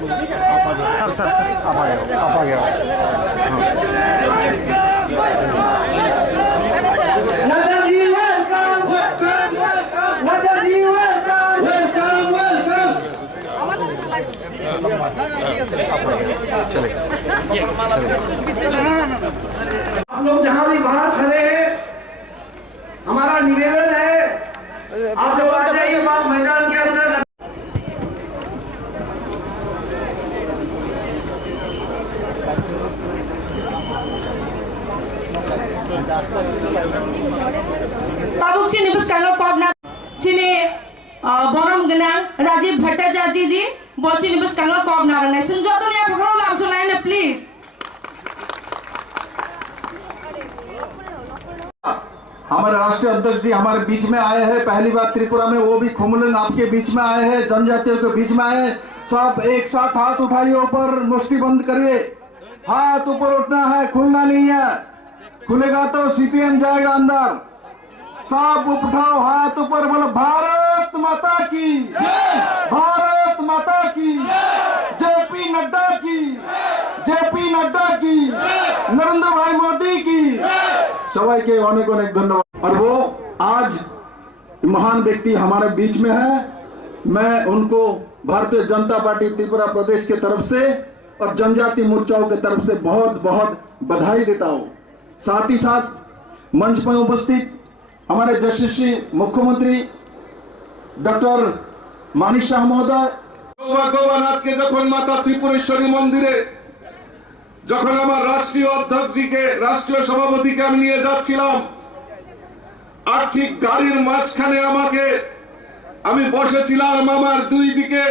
Sir sir sir आप आ गया चले आप लोग जहां भी बाहर खड़े हैं, हमारा निवेदन है आप लोग आ जाइए बात मैदान के अंदर। बरम गना राजीव भट्टाचार्य जी बोची निबस कांगा कॉग नारंग सुनजो तो या भगरो लाभ सुनाए ना प्लीज। हमारे राष्ट्रीय अध्यक्ष जी हमारे बीच में आए हैं, पहली बार त्रिपुरा में, वो भी खुमलंग आपके बीच में आए हैं, जनजातियों के बीच में आए हैं। सब एक साथ हाथ उठाइए, ऊपर मुष्टि बंद करिए, हाथ ऊपर उठना है, खुलना नहीं है, खुलेगा तो सीपीएम जाएगा अंदर। सब उठाओ हाथ ऊपर, बोलो भारत माता की, भारत माता की, जेपी नड्डा की, जेपी नड्डा की, नरेंद्र भाई मोदी की। सबाई के अनेक अनेक धन्यवाद। और वो आज महान व्यक्ति हमारे बीच में है, मैं उनको भारतीय जनता पार्टी त्रिपुरा प्रदेश के तरफ से और जनजाति मोर्चाओं के तरफ से बहुत बहुत बधाई देता हूं। साथ ही साथ मंच पर उपस्थित हमारे यशस्वी मुख्यमंत्री डॉक्टर मानिक शाह महोदय, আজকে যখন মাতা ত্রিপুরেশ্বরী মন্দিরে যখন আমার রাষ্ট্রীয় অধ্যক্ষজিকে রাষ্ট্রীয় সভাপতিকে আমি নিয়ে যাচ্ছিলাম, আর ঠিক গাড়ির মাঝখানে আমি বসেছিলাম, আমার দুই দিকে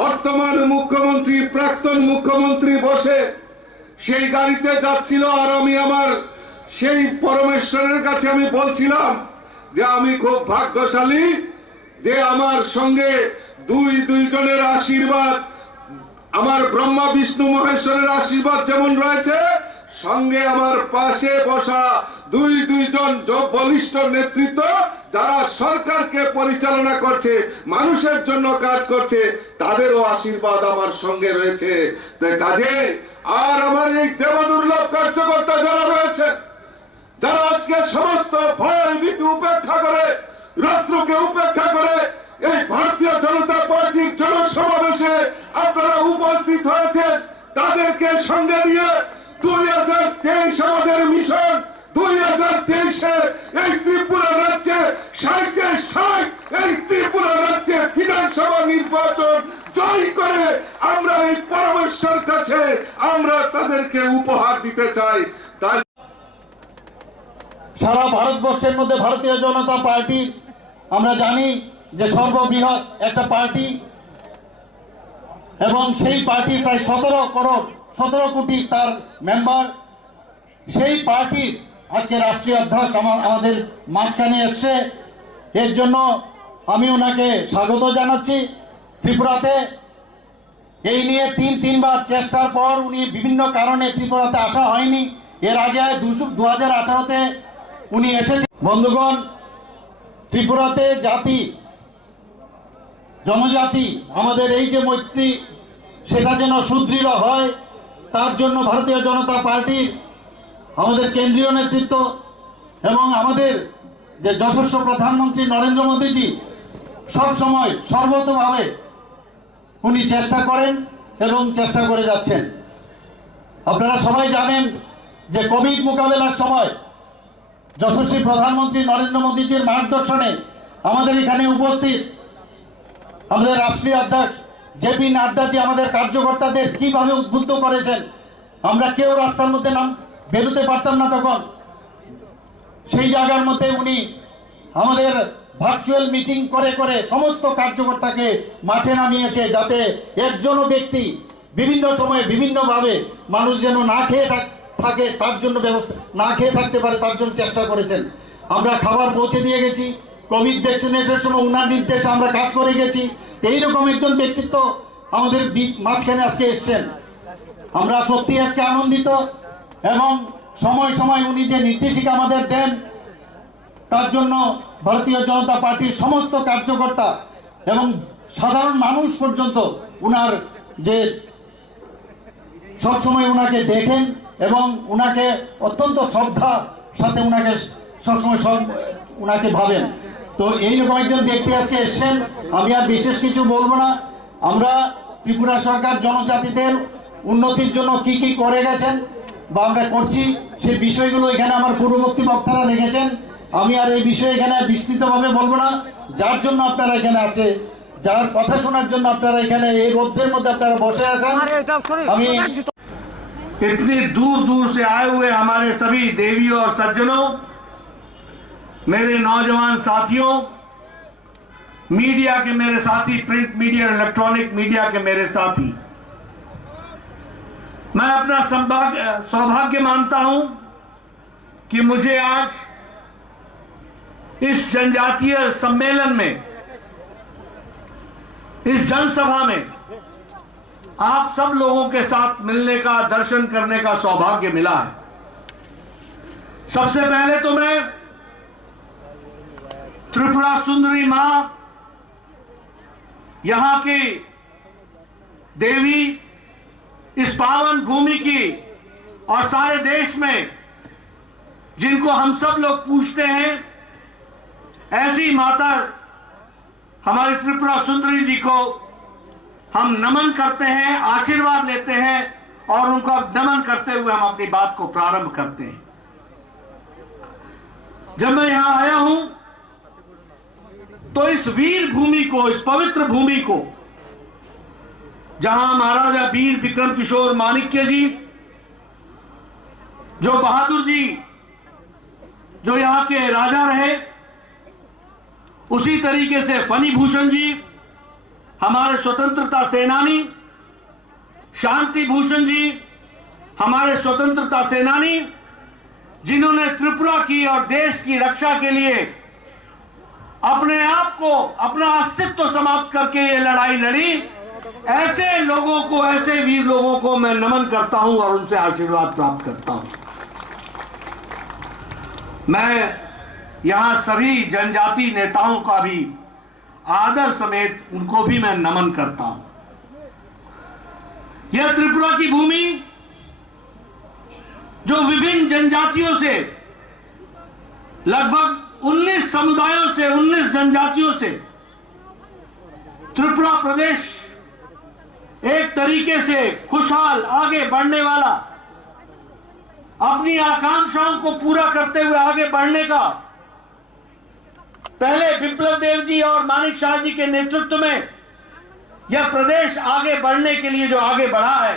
বর্তমান মুখ্যমন্ত্রী প্রাক্তন মুখ্যমন্ত্রী বসে সেই গাড়িতে যাচ্ছিল। আর আমি আমার সেই পরমেশ্বরের কাছে আমি বলছিলাম যে আমি খুব ভাগ্যশালী যে আমার সঙ্গে দুইজনের আশীর্বাদ, আমার ব্রহ্মা বিষ্ণু মহেশ্বরের আশীর্বাদ যেমন রয়েছে, সঙ্গে আমার পাশে বসা দুইজন বলিষ্ঠ নেতৃত্ব যারা সরকারকে পরিচালনা করছে, মানুষের জন্য কাজ করছে, তাদেরও আশীর্বাদ আমার সঙ্গে রয়েছে। কাজে আর আমার এই দেবদুর্লভ কার্যকর্তা যারা রয়েছে, যারা আজকে সমস্ত ভয় ভীতি উপেক্ষা করে, রাত্রকে উপেক্ষা করে এই ভারতীয় জনতা পার্টির জনসমাবেশে আপনারা উপস্থিত হয়েছেন, তাদেরকে সঙ্গে নিয়ে 2023 আমাদের মিশন, 2023-এ এই ত্রিপুরা রাজ্যে 60 এই ত্রিপুরা রাজ্যে বিধানসভা নির্বাচন জয় করে আমরা এই পরমেশ্বর কাছে আমরা তাদেরকে উপহার দিতে চাই। তাই সারা ভারতবর্ষের মধ্যে ভারতীয় জনতা পার্টি আমরা জানি যে সর্ববৃহৎ একটা পার্টি, এবং সেই পার্টির প্রায় 17 কোটি তার মেম্বার। সেই পার্টির আজকে রাষ্ট্রীয় অধ্যক্ষ আমাদের মাঝখানে এসছে, এর জন্য আমি ওনাকে স্বাগত জানাচ্ছি। ত্রিপুরাতে এই নিয়ে তিনবার চেষ্টার পর উনি বিভিন্ন কারণে ত্রিপুরাতে আসা হয়নি। এর আগে 2018-তে উনি এসেছেন। বন্ধুগণ, ত্রিপুরাতে জনজাতি আমাদের এই যে মৈত্রী, সেটা যেন সুদৃঢ় হয়, তার জন্য ভারতীয় জনতা পার্টির আমাদের কেন্দ্রীয় নেতৃত্ব এবং আমাদের যে যশস্বী প্রধানমন্ত্রী নরেন্দ্র মোদীজি সব সময় সর্বতভাবে উনি চেষ্টা করেন এবং চেষ্টা করে যাচ্ছেন। আপনারা সবাই জানেন যে কোভিড মোকাবেলার সময় যশস্বী প্রধানমন্ত্রী নরেন্দ্র মোদীজির মার্গদর্শনে আমাদের এখানে উপস্থিত আমাদের রাষ্ট্রীয় অধ্যক্ষ জেপি নাড্ডাজি আমাদের কার্যকর্তাদের কিভাবে উদ্বুদ্ধ করেছেন। আমরা কেউ রাস্তার মধ্যে বেরোতে পারতাম না তখন, সেই জায়গার মধ্যে উনি আমাদের ভার্চুয়াল মিটিং করে সমস্ত কার্যকর্তাকে মাঠে নামিয়েছে, যাতে একজনও ব্যক্তি বিভিন্ন সময়ে বিভিন্নভাবে মানুষ যেন না খেয়ে থাকে, তার জন্য ব্যবস্থা, না খেয়ে থাকতে পারে তার জন্য চেষ্টা করেছেন। আমরা খাবার পৌঁছে দিয়ে গেছি, কোভিড ভ্যাকসিনেশনের সময় উনার নির্দেশে আমরা কাজ করে গেছি। এইরকম একজন ব্যক্তিত্ব আমাদের মাঝখানে আজকে এসছেন। আমরা সত্যি আজকে আনন্দিত, এবং সময় উনি যে নির্দেশিকা আমাদের দেন, তার জন্য ভারতীয় জনতা পার্টির সমস্ত কার্যকর্তা এবং সাধারণ মানুষ পর্যন্ত উনার যে সবসময় ওনাকে দেখেন এবং ওনাকে অত্যন্ত শ্রদ্ধার সাথে ওনাকে সবসময় ওনাকে ভাবেন। তো এইরকম একজন ব্যক্তি আজকে এসছেন, আমি আর বিশেষ কিছু বলবো না। আমরা ত্রিপুরা সরকার জনজাতিদের উন্নতির জন্য কি কি করে গেছেন বা আমরা করছি সেই বিষয়গুলো এখানে আমার পূর্ববর্তী বক্তারা লিখেছেন। আমি আর এই বিষয়ে এখানে বিস্তৃতভাবে বলবো না। যার জন্য আপনারা এখানে আছে, যার কথা শোনার জন্য আপনারা এখানে এই রোদ্রের মধ্যে আপনারা বসে আছেন, আমি इतनी दूर दूर से आए हुए हमारे सभी देवियों और सज्जनों, मेरे नौजवान साथियों, मीडिया के मेरे साथी, प्रिंट मीडिया, इलेक्ट्रॉनिक मीडिया के मेरे साथी, मैं अपना सौभाग्य मानता हूं कि मुझे आज इस जनजातीय सम्मेलन में, इस जनसभा में आप सब लोगों के साथ मिलने का, दर्शन करने का सौभाग्य मिला है। सबसे पहले तो मैं त्रिपुरा सुंदरी मां, यहां की देवी, इस पावन भूमि की और सारे देश में जिनको हम सब लोग पूजते हैं, ऐसी माता हमारी त्रिपुरा सुंदरी जी को हम नमन करते हैं, आशीर्वाद लेते हैं और उनका नमन करते हुए हम अपनी बात को प्रारंभ करते हैं। जब मैं यहां आया हूं तो इस वीर भूमि को, इस पवित्र भूमि को, जहां महाराजा वीर विक्रम किशोर माणिक्य जी, जो बहादुर जी, जो यहां के राजा रहे, उसी तरीके से फनी भूषण जी, हमारे स्वतंत्रता सेनानी, शांति भूषण जी, हमारे स्वतंत्रता सेनानी, जिन्होंने त्रिपुरा की और देश की रक्षा के लिए अपने आप को, अपना अस्तित्व समाप्त करके ये लड़ाई लड़ी, ऐसे लोगों को, ऐसे वीर लोगों को मैं नमन करता हूं और उनसे आशीर्वाद प्राप्त करता हूं। मैं यहां सभी जनजाति नेताओं का भी आदर समेत उनको भी मैं नमन करता हूं। यह त्रिपुरा की भूमि जो विभिन्न जनजातियों से, लगभग 19 समुदायों से, 19 जनजातियों से त्रिपुरा प्रदेश एक तरीके से खुशहाल, आगे बढ़ने वाला, अपनी आकांक्षाओं को पूरा करते हुए आगे बढ़ने का, पहले विप्लव देव जी और मानिक शाह जी के नेतृत्व में यह प्रदेश आगे बढ़ने के लिए जो आगे बढ़ा है,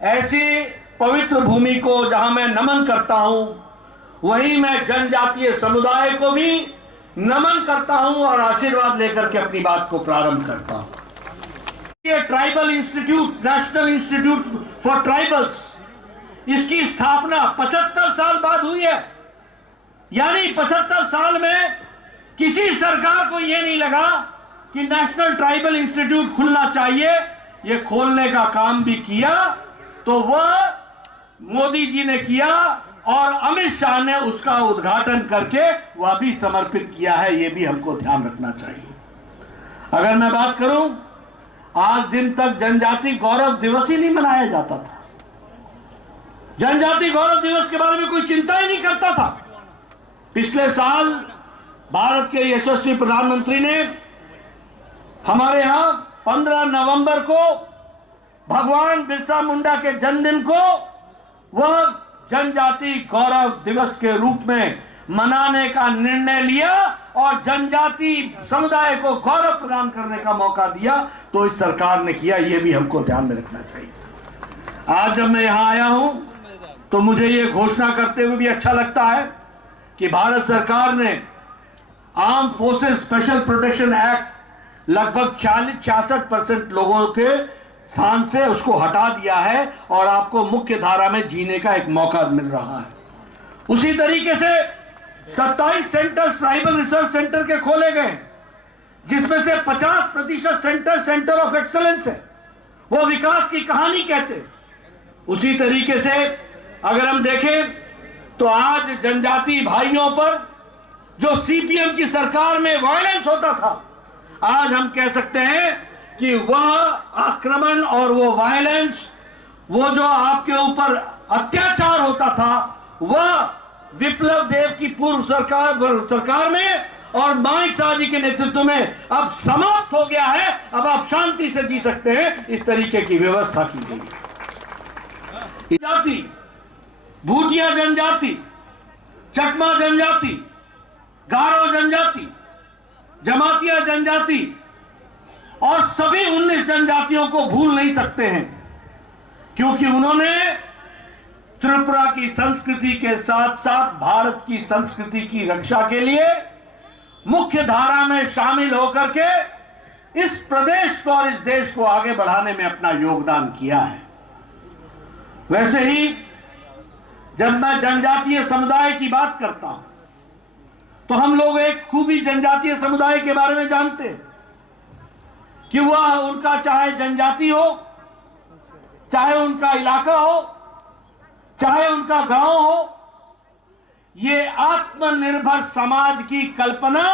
ऐसी पवित्र भूमि को जहां मैं नमन करता हूं, वहीं मैं जनजातीय समुदाय को भी नमन करता हूं और आशीर्वाद लेकर के अपनी बात को प्रारंभ करता हूं। ये tribal institute, national institute for tribals, इसकी स्थापना 75 साल बाद हुई है। यानी 75 साल में किसी सरकार को यह नहीं लगा कि नेशनल ट्राइबल इंस्टीट्यूट खुलना चाहिए। ये खोलने का काम भी किया तो वह मोदी जी ने किया और अमित शाह ने उसका उद्घाटन करके वह भी समर्पित किया है। यह भी हमको ध्यान रखना चाहिए। अगर मैं बात करूं, आज दिन तक जनजाति गौरव दिवस ही नहीं मनाया जाता था। जनजाति गौरव दिवस के बारे में कोई चिंता ही नहीं करता था। पिछले साल भारत के यशस्वी प्रधानमंत्री ने हमारे यहां 15 नवंबर को भगवान बिरसा मुंडा के जन्मदिन को वह जनजाति गौरव दिवस के रूप में मनाने का निर्णय लिया और जनजाति समुदाय को गौरव प्रदान करने का मौका दिया। तो इस सरकार ने किया, यह भी हमको ध्यान में रखना चाहिए। आज जब मैं यहां आया हूं तो मुझे ये घोषणा करते हुए भी अच्छा लगता है कि भारत सरकार ने arm forces special protection act लगभग 46-66% लोगों के स्थान से उसको हटा दिया है और आपको मुख्य धारा में जीने का एक मौका मिल रहा है। उसी तरीके से 27 सेंटर्स ट्राइबल रिसर्च सेंटर के खोले गए, जिसमें से 50% सेंटर ऑफ एक्सेलेंस है, वो विकास की कहानी कहते हैं। उसी तरीके से अगर हम देखें तो आज जनजाति भाइयों पर जो सीपीएम की सरकार में वायलेंस होता था, आज हम कह सकते हैं कि वह आक्रमण और वो वायलेंस, वो जो आपके ऊपर अत्याचार होता था, वह विप्लव देव की पूर्व सरकार में और मानिक शाह जी के नेतृत्व में अब समाप्त हो गया है। अब आप शांति से जी सकते हैं, इस तरीके की व्यवस्था की गई है। जाति, भूटिया जनजाति, चकमा जनजाति, गारो जनजाति, जमातिया जनजाति और सभी 19 जनजातियों को भूल नहीं सकते हैं, क्योंकि उन्होंने त्रिपुरा की संस्कृति के साथ साथ भारत की संस्कृति की रक्षा के लिए मुख्य धारा में शामिल होकर के इस प्रदेश को और इस देश को आगे बढ़ाने में अपना योगदान किया है। वैसे ही जब मैं जनजातीय समुदाय की बात करता हूं तो हम लोग एक खूबी जनजातीय समुदाय के बारे में जानते हैं कि वह उनका चाहे जनजाति हो, चाहे उनका इलाका हो, चाहे उनका गांव हो, ये आत्मनिर्भर समाज की कल्पना,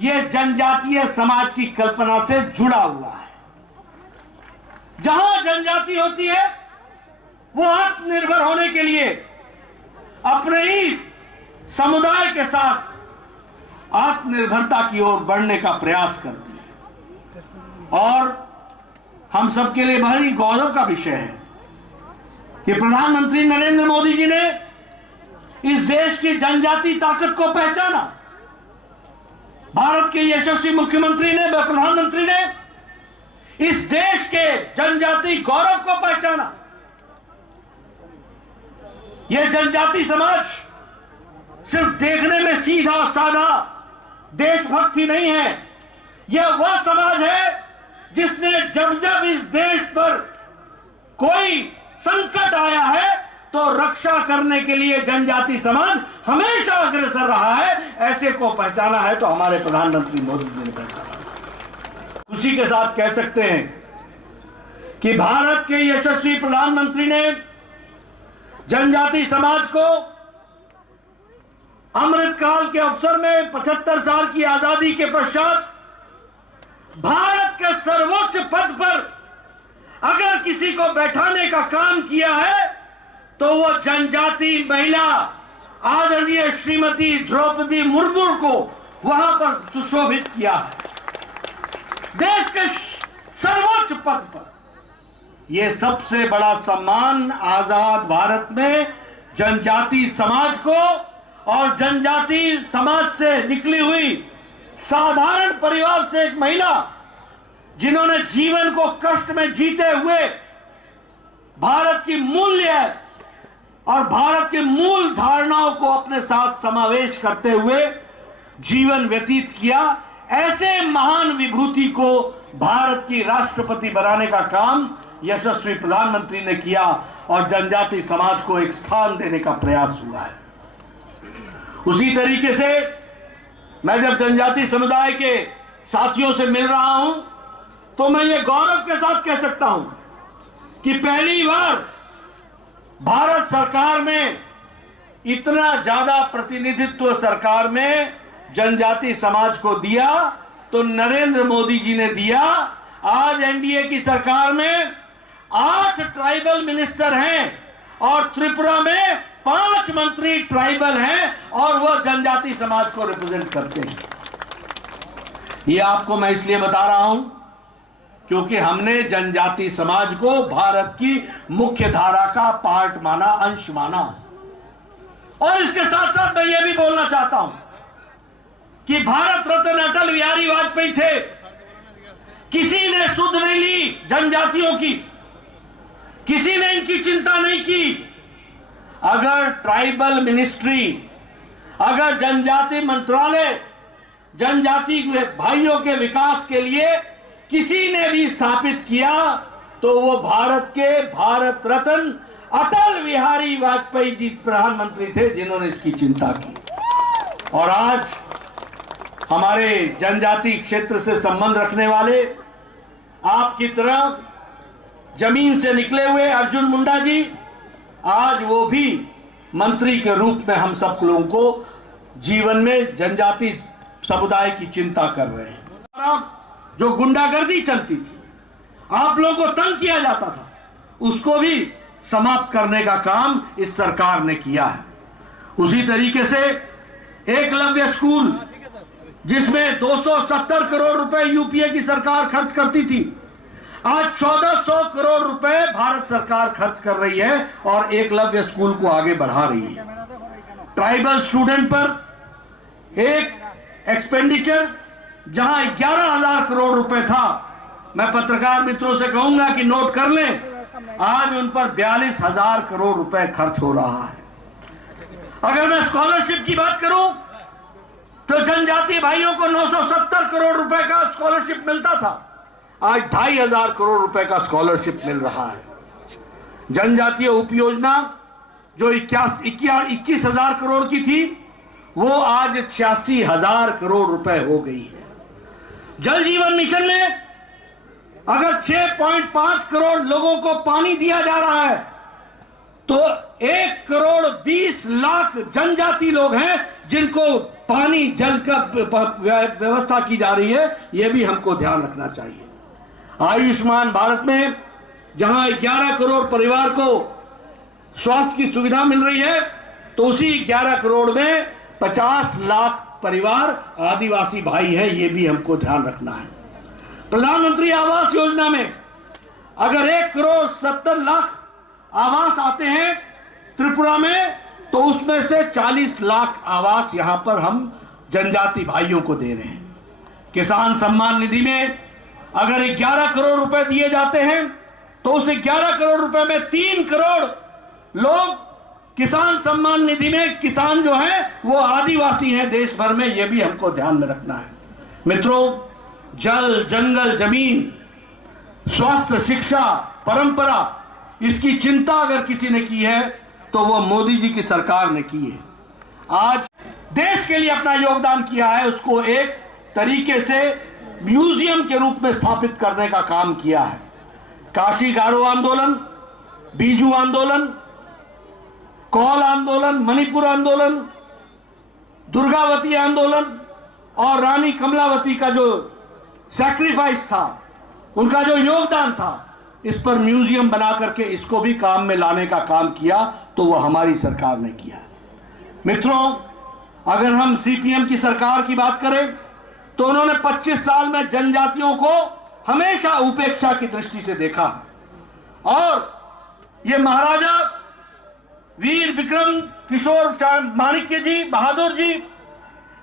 ये जनजातीय समाज की कल्पना से जुड़ा हुआ है। जहां जनजाति होती है वो आत्मनिर्भर होने के लिए अपने ही समुदाय के साथ आत्मनिर्भरता की ओर बढ़ने का प्रयास करती है। और हम सबके लिए भारी गौरव का विषय है कि प्रधानमंत्री नरेंद्र मोदी जी ने इस देश की जनजाति ताकत को पहचाना। भारत के यशस्वी मुख्यमंत्री ने, प्रधानमंत्री ने इस देश के जनजाति गौरव को पहचाना। यह जनजाति समाज सिर्फ देखने में सीधा साधा देशभक्त ही नहीं है, यह वह समाज है जिसने जब जब इस देश पर कोई संकट आया है तो रक्षा करने के लिए जनजाति समाज हमेशा अग्रसर रहा है। ऐसे को पहचाना है तो हमारे प्रधानमंत्री मोदी जी ने पहचाना। खुशी के साथ कह सकते हैं कि भारत के यशस्वी प्रधानमंत्री ने जनजाति समाज को अमृतकाल के अवसर में 75 साल की आजादी के पश्चात भारत के सर्वोच्च पद पर अगर किसी को बैठाने का काम किया है तो वो जनजाति महिला आदरणीय श्रीमती द्रौपदी मुर्मू को वहां पर सुशोभित किया है। देश के सर्वोच्च पद पर यह सबसे बड़ा सम्मान आजाद भारत में जनजाति समाज को और जनजाति समाज से निकली हुई साधारण परिवार से एक महिला जिन्होंने जीवन को कष्ट में जीते हुए भारत की मूल्य और भारत के मूल धारणाओं को अपने साथ समावेश करते हुए जीवन व्यतीत किया, ऐसे महान विभूति को भारत की राष्ट्रपति बनाने का काम यशस्वी प्रधानमंत्री ने किया और जनजाति समाज को एक स्थान देने का प्रयास हुआ है। उसी तरीके से मैं जब जनजाति समुदाय के साथियों से मिल रहा हूं तो मैं ये गौरव के साथ कह सकता हूं कि पहली बार भारत सरकार में इतना ज्यादा प्रतिनिधित्व सरकार में जनजाति समाज को दिया तो नरेंद्र मोदी जी ने दिया। आज एनडीए की सरकार में 8 ट्राइबल मिनिस्टर हैं और त्रिपुरा में 5 मंत्री ट्राइबल हैं और वह जनजाति समाज को रिप्रेजेंट करते हैं। यह आपको मैं इसलिए बता रहा हूं क्योंकि हमने जनजाति समाज को भारत की मुख्य धारा का पार्ट माना, अंश माना। और इसके साथ साथ मैं यह भी बोलना चाहता हूं कि भारत रत्न अटल बिहारी वाजपेयी थे, किसी ने सुध नहीं ली जनजातियों की, किसी ने इनकी चिंता नहीं की। अगर ट्राइबल मिनिस्ट्री, अगर जनजाति मंत्रालय जनजाति भाइयों के विकास के लिए किसी ने भी स्थापित किया तो वो भारत के भारत रत्न अटल बिहारी वाजपेयी जी प्रधानमंत्री थे जिन्होंने इसकी चिंता की। और आज हमारे जनजाति क्षेत्र से संबंध रखने वाले आपकी तरह जमीन से निकले हुए अर्जुन मुंडा जी आज वो भी मंत्री के रूप में हम सब लोगों को जीवन में जनजाति समुदाय की चिंता कर रहे हैं। जो गुंडागर्दी चलती थी, आप लोगों को तंग किया जाता था, उसको भी समाप्त करने का काम इस सरकार ने किया है। उसी तरीके से एकलव्य स्कूल, जिसमें 270 करोड़ रुपए यूपीए की सरकार खर्च करती थी, आज 1400 करोड़ रुपए भारत सरकार खर्च कर रही है और एकलव्य स्कूल को आगे बढ़ा रही है। ट्राइबल स्टूडेंट पर एक एक्सपेंडिचर जहां 11,000 करोड़ रुपए था, मैं पत्रकार मित्रों से कहूंगा कि नोट कर लें, आज उन पर 42,000 करोड़ रुपए खर्च हो रहा है। अगर मैं स्कॉलरशिप की बात करूं तो जनजातीय भाइयों को 970 करोड़ रुपए का स्कॉलरशिप मिलता था, आज 2,500 करोड़ रुपए का स्कॉलरशिप मिल रहा है। जनजातीय उपयोजना जो 21,000 करोड़ की थी, वो आज 86,000 करोड़ रुपए हो गई है। जल जीवन मिशन में अगर 6.5 करोड़ लोगों को पानी दिया जा रहा है, तो 1 करोड़ 20 लाख जनजाति लोग हैं जिनको पानी जल का व्यवस्था की जा रही है। यह भी हमको ध्यान रखना चाहिए। आयुष्मान भारत में जहां 11 करोड़ परिवार को स्वास्थ्य की सुविधा मिल रही है, तो उसी 11 करोड़ में 50 लाख परिवार आदिवासी भाई हैं। यह भी हमको ध्यान रखना है। प्रधानमंत्री आवास योजना में अगर 1 करोड़ 70 लाख आवास आते हैं त्रिपुरा में, तो उसमें से 40 लाख आवास यहां पर हम जनजाति भाइयों को दे रहे हैं। किसान सम्मान निधि में अगर 11 करोड़ रुपए दिए जाते हैं, तो उस 11 करोड़ रुपए में 3 करोड़ लोग किसान सम्मान निधि में, किसान जो है वो आदिवासी हैं देश भर में। यह भी हमको ध्यान में रखना है। मित्रों, जल, जंगल, जमीन, स्वास्थ्य, शिक्षा, परंपरा, इसकी चिंता अगर किसी ने की है तो वो मोदी जी की सरकार ने की है। आज देश के लिए अपना योगदान किया है, उसको एक तरीके से म्यूजियम के रूप में स्थापित करने का काम किया है। काशी गारो आंदोलन, बीजू आंदोलन, कौल आंदोलन, मणिपुर आंदोलन, दुर्गावती आंदोलन और रानी कमलावती का जो सैक्रिफाइस था, उनका जो योगदान था, इस पर म्यूजियम बना करके इसको भी काम में लाने का काम किया, तो वह हमारी सरकार ने किया। मित्रों, अगर हम सीपीएम की सरकार की बात करें तो उन्होंने 25 साल में जनजातियों को हमेशा उपेक्षा की दृष्टि से देखा। और ये महाराजा वीर विक्रम किशोर माणिक्य जी, बहादुर जी,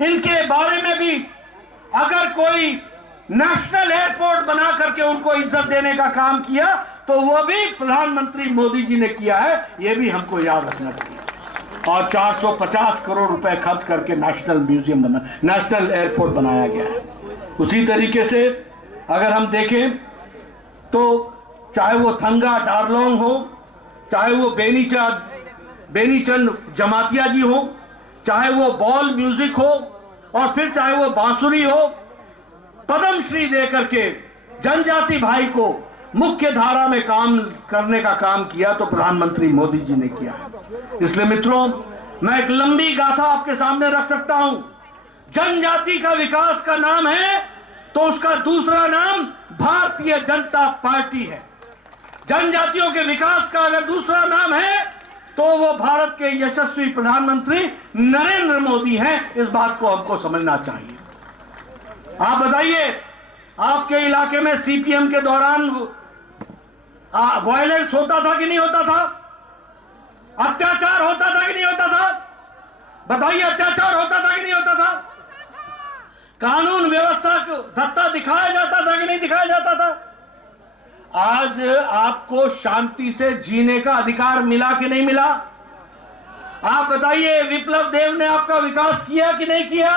इनके बारे में भी अगर कोई नेशनल एयरपोर्ट बना करके उनको इज्जत देने का काम किया, तो वो भी प्रधानमंत्री मोदी जी ने किया है। ये भी हमको याद रखना चाहिए। और 450 करोड़ रुपए खर्च करके नेशनल म्यूजियम बना, नेशनल एयरपोर्ट बनाया गया है। उसी तरीके से अगर हम देखें तो चाहे वो थंगा डारलोंग हो, चाहे वो बेनीचंद जमातिया जी हो, चाहे वो बॉल म्यूजिक हो, और फिर चाहे वो बांसुरी हो, पद्मश्री देकर के जनजाति भाई को मुख्य धारा में काम करने का काम किया तो प्रधानमंत्री मोदी जी ने किया। इसलिए मित्रों, मैं एक लंबी गाथा आपके सामने रख सकता हूं। जनजाति का विकास का नाम है तो उसका दूसरा नाम भारतीय जनता पार्टी है। जनजातियों के विकास का अगर दूसरा नाम है तो वो भारत के यशस्वी प्रधानमंत्री नरेंद्र मोदी हैं। इस बात को हमको समझना चाहिए। आप बताइए, आपके इलाके में सीपीएम के दौरान वायलेंस होता था कि नहीं होता था? अत्याचार होता था कि नहीं होता था? बताइए, अत्याचार होता था कि नहीं होता था? कानून व्यवस्था को धत्ता दिखाया जाता था कि नहीं दिखाया जाता था? आज आपको शांति से जीने का अधिकार मिला कि नहीं मिला? आप बताइए, विप्लव देव ने आपका विकास किया कि नहीं किया?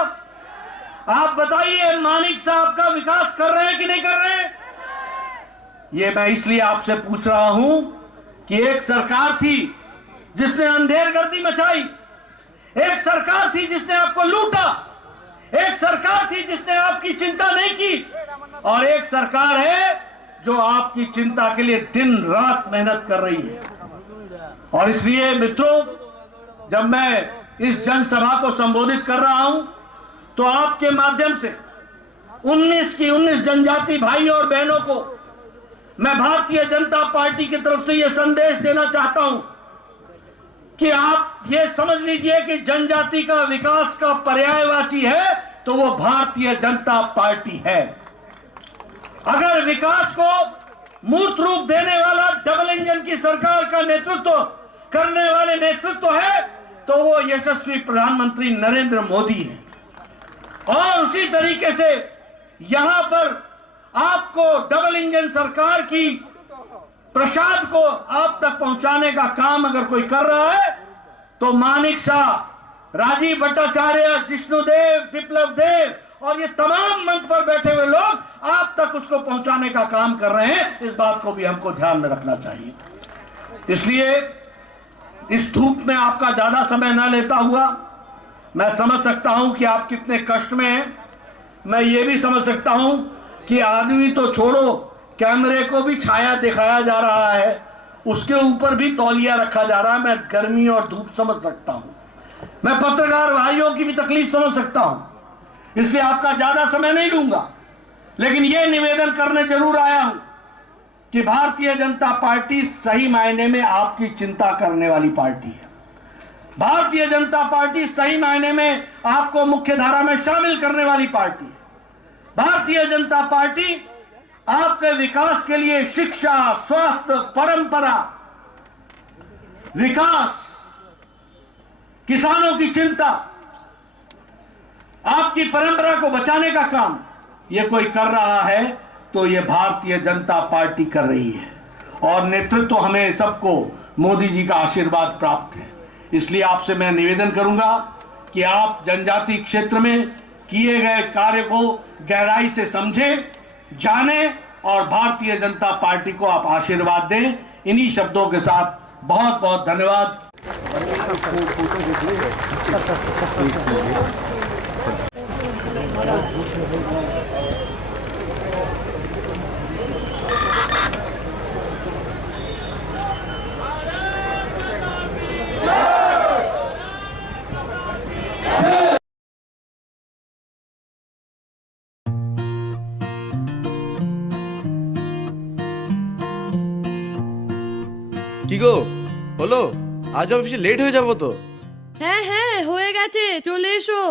आप बताइए, मानिक साहब का विकास कर रहे हैं कि नहीं कर रहे हैं? ये मैं इसलिए आपसे पूछ रहा हूं कि एक सरकार थी जिसने अंधेरगर्दी मचाई, एक सरकार थी जिसने आपको लूटा, एक सरकार थी जिसने आपकी चिंता नहीं की, और एक सरकार है जो आपकी चिंता के लिए दिन रात मेहनत कर रही है। और इसलिए मित्रों, जब मैं इस जनसभा को संबोधित कर रहा हूं तो आपके माध्यम से 19 जनजाति भाइयों और बहनों को मैं भारतीय जनता पार्टी की तरफ से यह संदेश देना चाहता हूं कि आप ये समझ लीजिए कि जनजाति का विकास का पर्यायवाची है तो वो भारतीय जनता पार्टी है। अगर विकास को मूर्त रूप देने वाला डबल इंजन की सरकार का नेतृत्व करने वाले नेतृत्व है तो वो यशस्वी प्रधानमंत्री नरेंद्र मोदी हैं। और उसी तरीके से यहां पर आपको डबल इंजन सरकार की प्रसाद को आप तक पहुंचाने का काम अगर कोई कर रहा है तो मानिक शाह, राजीव भट्टाचार्य, जिष्णुदेव, विप्लव देव और ये तमाम मंच पर बैठे हुए लोग आप तक उसको पहुंचाने का काम कर रहे हैं। इस बात को भी हमको ध्यान में रखना चाहिए। इसलिए इस धूप में आपका ज्यादा समय न लेता हुआ, मैं समझ सकता हूं कि आप कितने कष्ट में हैं। मैं ये भी समझ सकता हूं कि आदमी तो छोड़ो, कैमरे को भी छाया दिखाया जा रहा है, उसके ऊपर भी तौलिया रखा जा रहा है। मैं गर्मी और धूप समझ सकता हूं, मैं पत्रकार भाइयों की भी तकलीफ समझ सकता हूं, इसलिए आपका ज्यादा समय नहीं लूंगा। लेकिन यह निवेदन करने जरूर आया हूं कि भारतीय जनता पार्टी सही मायने में आपकी चिंता करने वाली पार्टी है। भारतीय जनता पार्टी सही मायने में आपको मुख्य धारा में शामिल करने वाली पार्टी है। भारतीय जनता पार्टी आपके विकास के लिए शिक्षा, स्वास्थ्य, परंपरा, विकास, किसानों की चिंता, आपकी परंपरा को बचाने का काम यह कोई कर रहा है तो यह भारतीय जनता पार्टी कर रही है। और नेतृत्व हमें सबको मोदी जी का आशीर्वाद प्राप्त है। इसलिए आपसे मैं निवेदन करूंगा कि आप जनजाति क्षेत्र में किए गए कार्य को गहराई से समझें, जानें और भारतीय जनता पार्टी को आप आशीर्वाद दें। इन्हीं शब्दों के साथ बहुत बहुत धन्यवाद। কি গো হলো? আজ অফিসে লেট হয়ে যাবো তো। হ্যাঁ হ্যাঁ হয়ে গেছে, চলে এসো।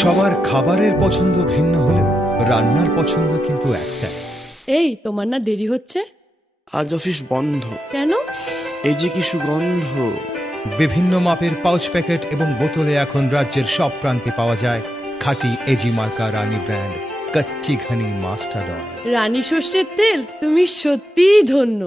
সবার খাবারের পছন্দ ভিন্ন হলেও রান্নার পছন্দ কিন্তু একটাই। এই তোমার না দেরি হচ্ছে? আজ অফিস বন্ধ। কেন? এই যে কি সুগন্ধ। বিভিন্ন মাপের পাউচ প্যাকেট এবং বোতলে এখন রাজ্যের সব প্রান্তে পাওয়া যায় খাঁটি এজি মার্কা রানী ব্র্যান্ড কচ্চি ঘনি মাস্টার্ড অয়েল। রানী সর্ষের তেল, তুমি সত্যিই ধন্য।